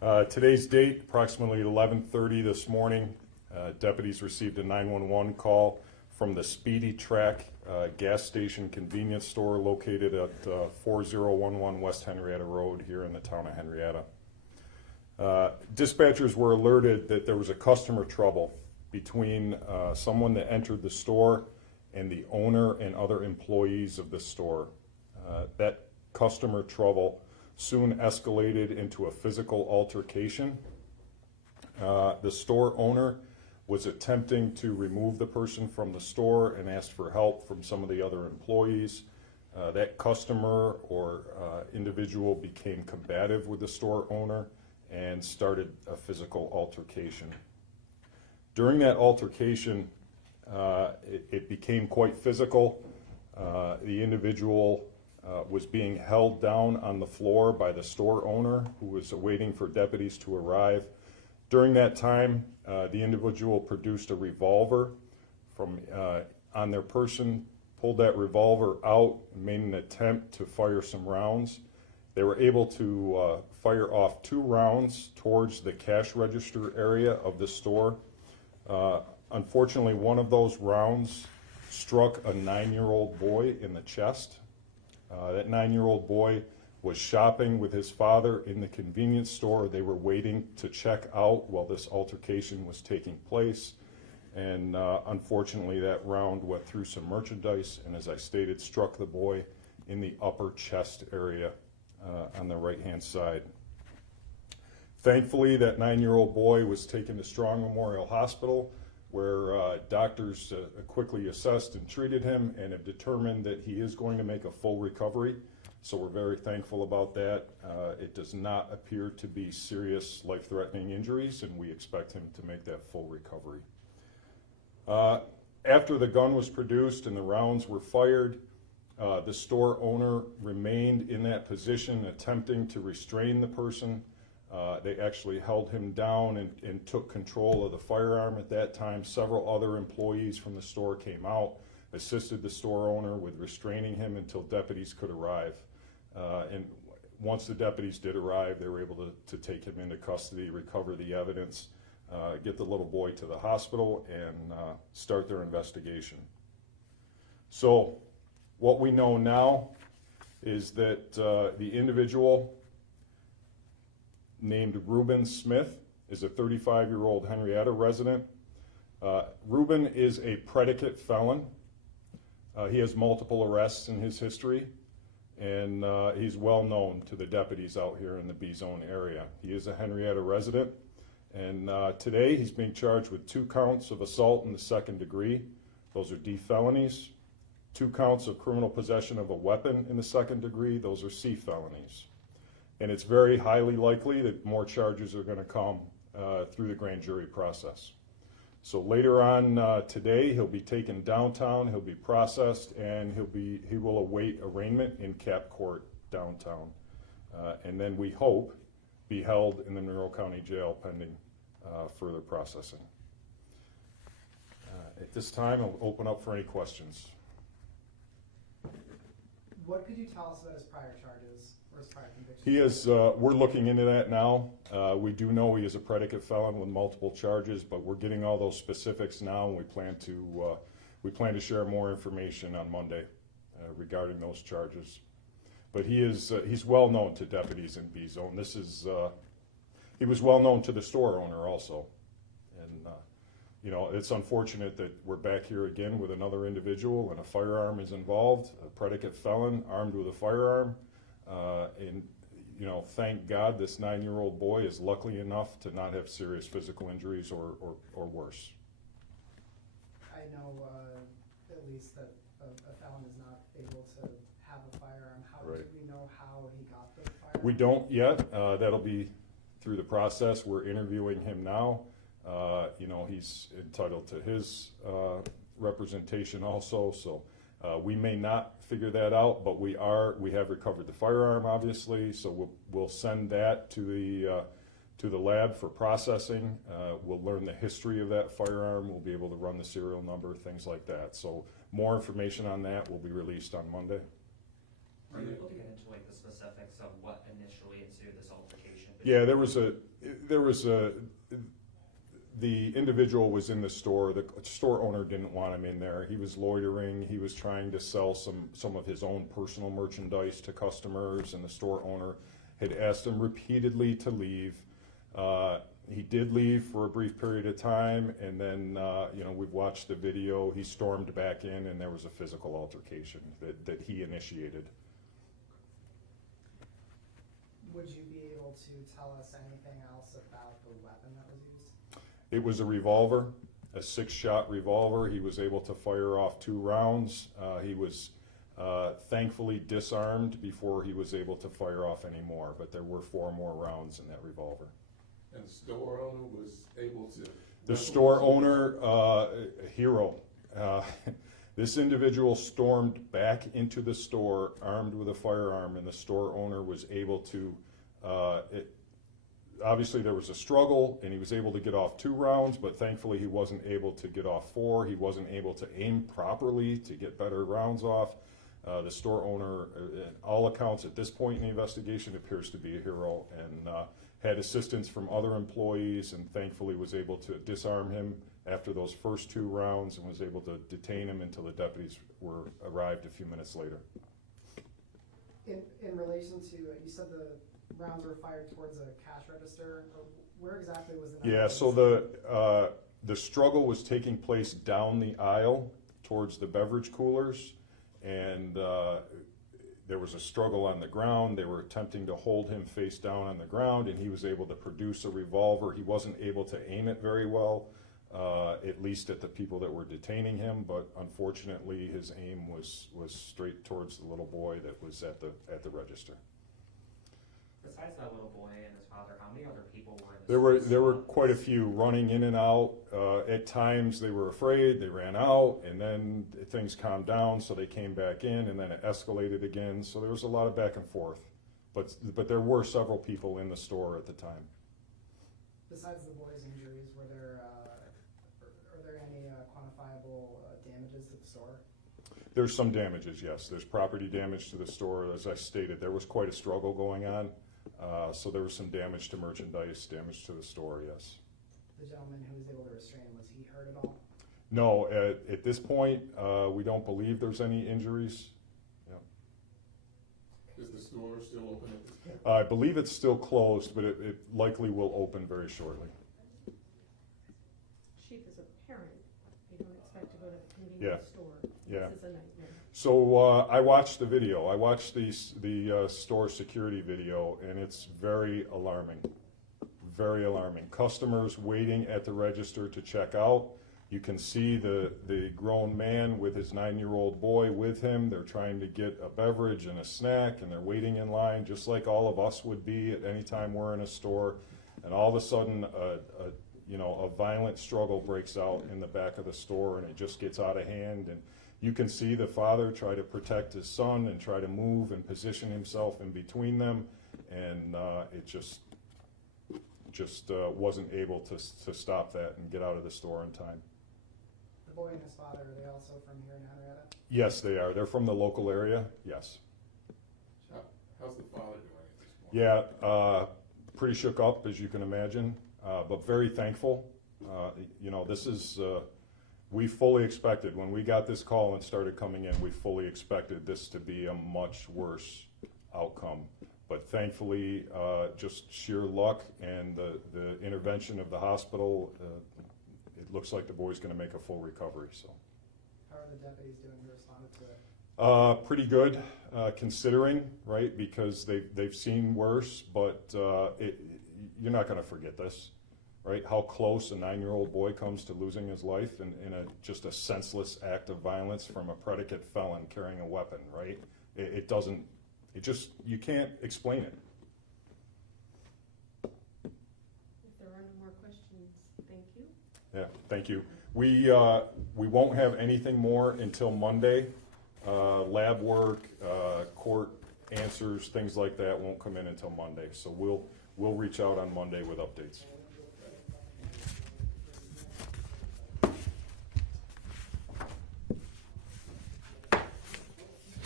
Today's date, approximately 11:30 this morning, deputies received a 911 call from the Speedy Track gas station convenience store located at 4011 West Henrietta Road here in the town of Henrietta. Dispatchers were alerted that there was a customer trouble between someone that entered the store and the owner and other employees of the store. That customer trouble soon escalated into a physical altercation. The store owner was attempting to remove the person from the store and asked for help from some of the other employees. That customer or individual became combative with the store owner and started a physical altercation. During that altercation, it became quite physical. The individual was being held down on the floor by the store owner, who was waiting for deputies to arrive. During that time, the individual produced a revolver from on their person, pulled that revolver out, and made an attempt to fire some rounds. They were able to fire off 2 rounds towards the cash register area of the store. Unfortunately, one of those rounds struck a 9-year-old boy in the chest. That 9-year-old boy was shopping with his father in the convenience store. They were waiting to check out while this altercation was taking place. And unfortunately, that round went through some merchandise and, as I stated, struck the boy in the upper chest area on the right-hand side. Thankfully, that 9-year-old boy was taken to Strong Memorial Hospital, where doctors quickly assessed and treated him and have determined that he is going to make a full recovery. So we're very thankful about that. It does not appear to be serious life-threatening injuries, and we expect him to make that full recovery. After the gun was produced and the rounds were fired, the store owner remained in that position, attempting to restrain the person. They actually held him down and took control of the firearm at that time. Several other employees from the store came out, assisted the store owner with restraining him until deputies could arrive. And once the deputies did arrive, they were able to take him into custody, recover the evidence, get the little boy to the hospital, and start their investigation. So what we know now is that the individual named Reuben Smith is a 35-year-old Henrietta resident. Reuben is a predicate felon. He has multiple arrests in his history, and he's well known to the deputies out here in the B-Zone area. He is a Henrietta resident, and today he's being charged with 2 counts of assault in the 2nd degree. Those are D felonies. 2 counts of criminal possession of a weapon in the 2nd degree. Those are C felonies. And it's very highly likely that more charges are going to come through the grand jury process. So later on today, he'll be taken downtown, he'll be processed, and he will await arraignment in Cap Court downtown. And then we hope be held in the Monroe County Jail pending further processing. At this time, I'll open up for any questions. What could you tell us about his prior charges or his prior convictions? He is, we're looking into that now. We do know he is a predicate felon with multiple charges, but we're getting all those specifics now, and we plan to share more information on Monday regarding those charges. But he's well known to deputies in B-Zone. He was well known to the store owner also. And you know, it's unfortunate that we're back here again with another individual and a firearm is involved, a predicate felon armed with a firearm. And you know, thank God this 9-year-old boy is lucky enough to not have serious physical injuries or worse. I know at least that a felon is not able to have a firearm. How Right. do we know how he got the firearm? We don't yet. That'll be through the process. We're interviewing him now. You know, he's entitled to his representation also, so we may not figure that out, but we have recovered the firearm, obviously, so we'll send that to the lab for processing. We'll learn the history of that firearm. We'll be able to run the serial number, things like that. So more information on that will be released on Monday. Are you able to get into like the specifics of what initially ensued this altercation? Yeah, there was There was the individual was in the store. The store owner didn't want him in there. He was loitering. He was trying to sell some of his own personal merchandise to customers, and the store owner had asked him repeatedly to leave. He did leave for a brief period of time, and then, we've watched the video. He stormed back in, and there was a physical altercation that he initiated. Would you be able to tell us anything else about the weapon that was used? It was a revolver, a 6-shot revolver. He was able to fire off 2 rounds. He was thankfully disarmed before he was able to fire off any more, but there were 4 more rounds in that revolver. And the store owner was able to? The store owner, hero. This individual stormed back into the store armed with a firearm, and the store owner was able to, obviously there was a struggle, and he was able to get off 2 rounds, but thankfully he wasn't able to get off 4. He wasn't able to aim properly to get better rounds off. The store owner, all accounts at this point in the investigation, appears to be a hero, and had assistance from other employees, and thankfully was able to disarm him after those first 2 rounds, and was able to detain him until the deputies arrived a few minutes later. In relation to, you said the rounds were fired towards a cash register. Where exactly was the? Yeah, so the struggle was taking place down the aisle towards the beverage coolers, and there was a struggle on the ground. They were attempting to hold him face down on the ground, and he was able to produce a revolver. He wasn't able to aim it very well, at least at the people that were detaining him, but unfortunately his aim was straight towards the little boy that was at the register. Besides that little boy and his father, how many other people were in the There were quite a few running in and out. At times they were afraid, they ran out, and then things calmed down, so they came back in, and then it escalated again. So there was a lot of back and forth. But there were several people in the store at the time. Besides the boy's injuries, are there any quantifiable damages to the store? There's some damages, yes. There's property damage to the store. As I stated, there was quite a struggle going on. So there was some damage to merchandise, damage to the store, yes. The gentleman who was able to restrain him, was he hurt at all? No, at this point, we don't believe there's any injuries. Yeah. Is the store still open at this point? I believe it's still closed, but it likely will open very shortly. Chief, as a parent, you don't expect to go to a convenience Yeah. store. Yeah. This is a nightmare. So I watched the video. I watched the store security video, and it's very alarming. Very alarming. Customers waiting at the register to check out. You can see the grown man with his 9-year-old boy with him. They're trying to get a beverage and a snack, and they're waiting in line just like all of us would be at any time we're in a store. And all of a sudden, a violent struggle breaks out in the back of the store, and it just gets out of hand. And you can see the father try to protect his son and try to move and position himself in between them, and it just wasn't able to stop that and get out of the store in time. The boy and his father, are they also from here in Henrietta? Yes, they are. They're from the local area, yes. How's the father doing at this point? Yeah, pretty shook up, as you can imagine, but very thankful. This is, we fully expected, when we got this call and started coming in, we fully expected this to be a much worse outcome. But thankfully, just sheer luck and the intervention of the hospital, it looks like the boy's gonna make a full recovery, so. How are the deputies doing who responded to it? Pretty good, considering, right, because they've seen worse, but you're not gonna forget this, right? How close a 9-year-old boy comes to losing his life in just a senseless act of violence from a predicate felon carrying a weapon, right? You can't explain it. If there are no more questions, thank you. Yeah, thank you. We won't have anything more until Monday. Lab work, court answers, things like that won't come in until Monday. So we'll reach out on Monday with updates.